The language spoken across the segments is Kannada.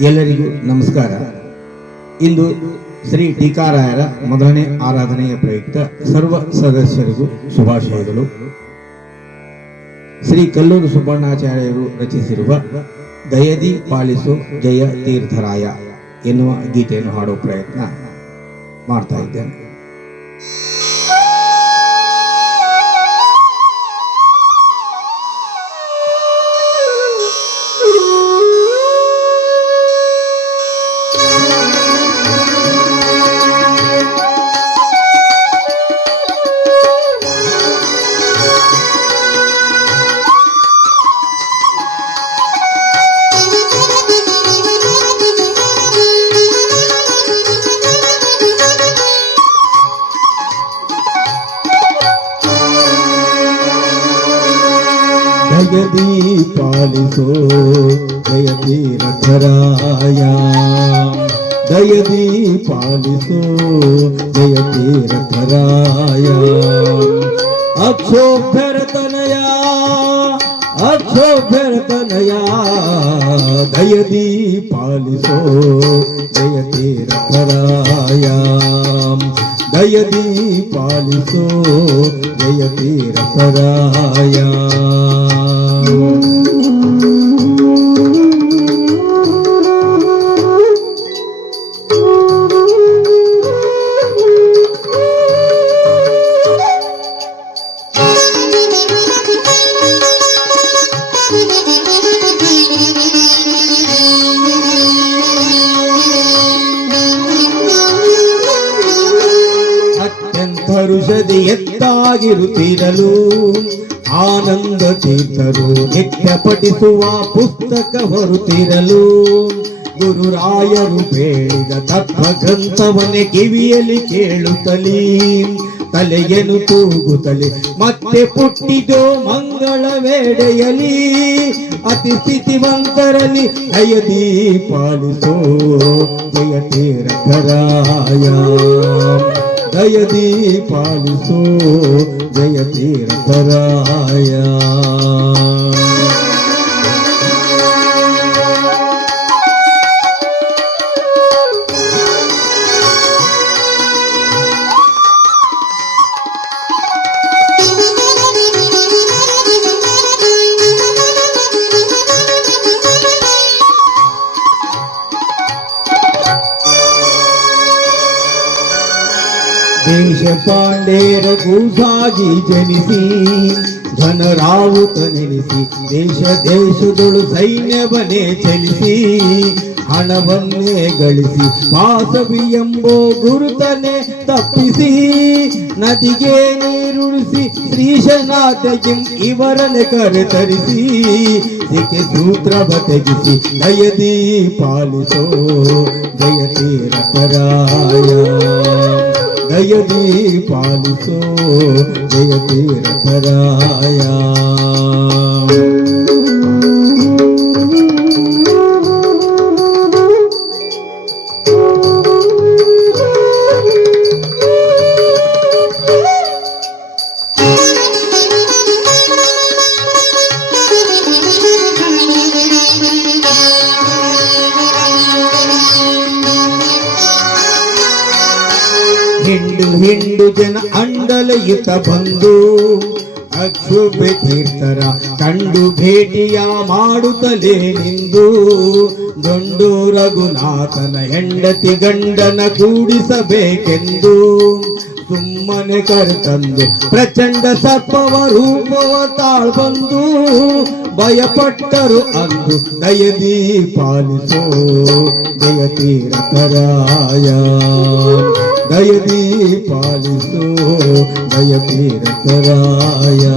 ಎಲ್ಲರಿಗೂ ನಮಸ್ಕಾರ. ಇಂದು ಶ್ರೀ ಟೀಕಾರಾಯರ ಮೊದಲನೇ ಆರಾಧನೆಯ ಪ್ರಯುಕ್ತ ಸರ್ವ ಸದಸ್ಯರಿಗೂ ಶುಭಾಶಯಗಳು. ಶ್ರೀ ಕಲ್ಲೂರು ಸುಬ್ಬಣ್ಣಾಚಾರ್ಯರು ರಚಿಸಿರುವ ದಯದಿ ಪಾಲಿಸು ಜಯ ತೀರ್ಥರಾಯ ಎನ್ನುವ ಗೀತೆಯನ್ನು ಹಾಡುವ ಪ್ರಯತ್ನ ಮಾಡ್ತಾ ಇದ್ದೇನೆ. ಜಗದಿ ಪಾಲಿಸೋ ಜಯತಿ ರಥರಾಯ ಜಯದಿ ಪಾಲಿಸೋ ಜಯತಿ ರಥರಾಯ ಅಕ್ಷೋಭ್ಯರತನಯ ಅಕ್ಷೋಭ್ಯರತನಯ ದಯದಿ ಪಾಲಿಸೋ ಜಯತಿ ರಥರಾಯ ದಯದಿ ಪಾಲಿಸೋ ಜಯತಿ ರಥರಾಯ ಅತ್ಯಂತ ಋಷದಿ ಎತ್ತಾಗಿರುತ್ತಿರಲು ಆನಂದ ತೀರ್ಥರು ನಿತ್ಯ ಪಠಿಸುವ ಪುಸ್ತಕ ಹೊರುತ್ತಿರಲು ಗುರುರಾಯರು ಬೇಡಿದ ತತ್ವ ಗ್ರಂಥವನ್ನೇ ಕಿವಿಯಲ್ಲಿ ಕೇಳುತ್ತಲೀ ತಲೆಯನ್ನು ತೂಗುತ್ತಲೇ ಮತ್ತೆ ಪುಟ್ಟಿದೋ ಮಂಗಳ ವೇಳೆಯಲಿ ಅತಿ ಸ್ಥಿತಿವಂತರಲ್ಲಿ ದಯದಿ ಪಾಲಿಸೋ ಜಯತಿ ರಥರಾಯ దయదీ పాలిసో జయ తీర్థరాయ ದೇಶ ಪಾಂಡೇರ ಕೂಸಾಗಿ ಜನಿಸಿ ಧನರಾವುತ ನೆನೆಸಿ ದೇಶ ದೇಶದೊಳು ಸೈನ್ಯವನ್ನೇ ಚಲಿಸಿ ಹಣವನ್ನೇ ಗಳಿಸಿ ವಾಸವಿ ಎಂಬೋ ಗುರುತನೆ ತಪ್ಪಿಸಿ ನದಿಗೆ ನೀರುಳಿಸಿ ಶ್ರೀಶನಾಥಗೆ ಇವರನ್ನೇ ಕರೆತರಿಸಿ ಸಿಕ್ಕೆ ಸೂತ್ರವ ತೆಗಿಸಿ ದಯದಿ ಪಾಲಿಸೋ ಜಯತಿ ರಥರಾಯ గయని జయ జయతి ಹಿಂಡು ಜನ ಅಂಡಲಯುತ ಬಂದು ಅಕ್ಷುಭೆ ತೀರ್ಥರ ಕಂಡು ಭೇಟಿಯ ಮಾಡುತ್ತಲೇ ನಿಂದು. ದೊಂಡು ರಘುನಾಥನ ಹೆಂಡತಿ ಗಂಡನ ಕೂಡಿಸಬೇಕೆಂದು ಸುಮ್ಮನೆ ಕರೆತಂದು ಪ್ರಚಂಡ ಸರ್ಪವ ರೂಪವ ತಾಳ್ಬಂದು ಭಯಪಟ್ಟರು ಅಂದು ದಯದಿ ಪಾಲಿಸೋ ಜಯತಿ దయనీ పాలిస్తూ దయ తీరకరాయా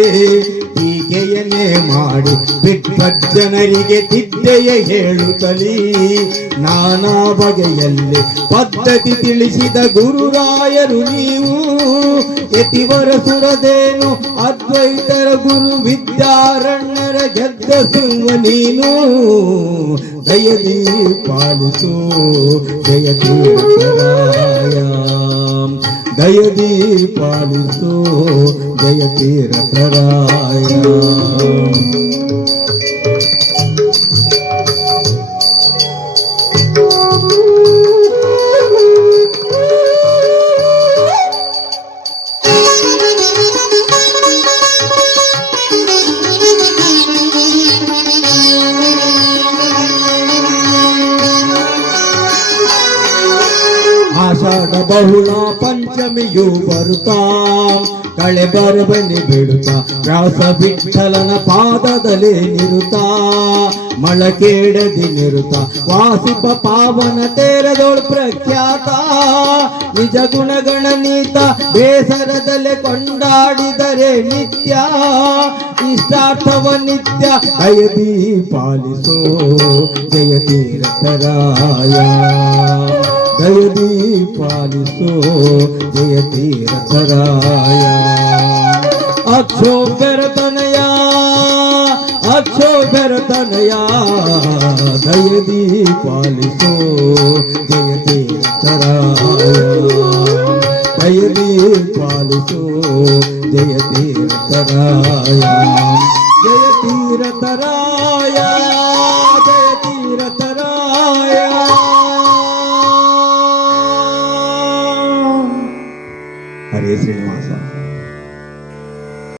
ಈ ಟೀಕೆಯನ್ನೇ ಮಾಡಿ ಬಿಟ್ಪಜ್ಜನರಿಗೆ ತಿದ್ದೆಯ ಹೇಳುತ್ತಲೀ ನಾನಾ ಬಗೆಯಲ್ಲಿ ಪದ್ಧತಿ ತಿಳಿಸಿದ ಗುರುರಾಯರು ನೀವು. ಯತಿವರ ಸುರದೇನು ಅದ್ವೈತರ ಗುರು ವಿದ್ಯಾರಣ್ಯರ ಗೆದ್ದ ಸಿಂಹ ನೀನು. ದಯದಿ ಪಾಲಿಸು ಜಯತೀರ್ಥರಾಯ దయదీపాలిస్తూ జయ తీర ప్రవాయ ಬಹುಳ ಪಂಚಮಿಯು ಬರುತ್ತಾ? ಕಳೆ ಬರಬನಿ ಬಿಡುತ್ತಾ ವ್ಯಾಸ ವಿಠಲನ ಪಾದದಲ್ಲಿ ನಿರುತ್ತಾ? ಮಳಕೇಡದಿ ನಿರುತ ವಾಸಿಪ ಪಾವನ ತೇರದೋಳು ಪ್ರಖ್ಯಾತ? ನಿಜ ಗುಣಗಣನೀತ ಬೇಸರದಲ್ಲೇ ಕೊಂಡಾಡಿದರೆ ನಿತ್ಯ? ಇಷ್ಟಾರ್ಥವ ನಿತ್ಯ ಅಯದಿ ಪಾಲಿಸೋ హృదయది పాలిసో జయతి రథరాయ అక్షో గరతనయా అక్షో గరతనయా దయది పాలిసో జయతి రథరాయ దయది పాలిసో జయతి రథరాయ జయతి రథరాయ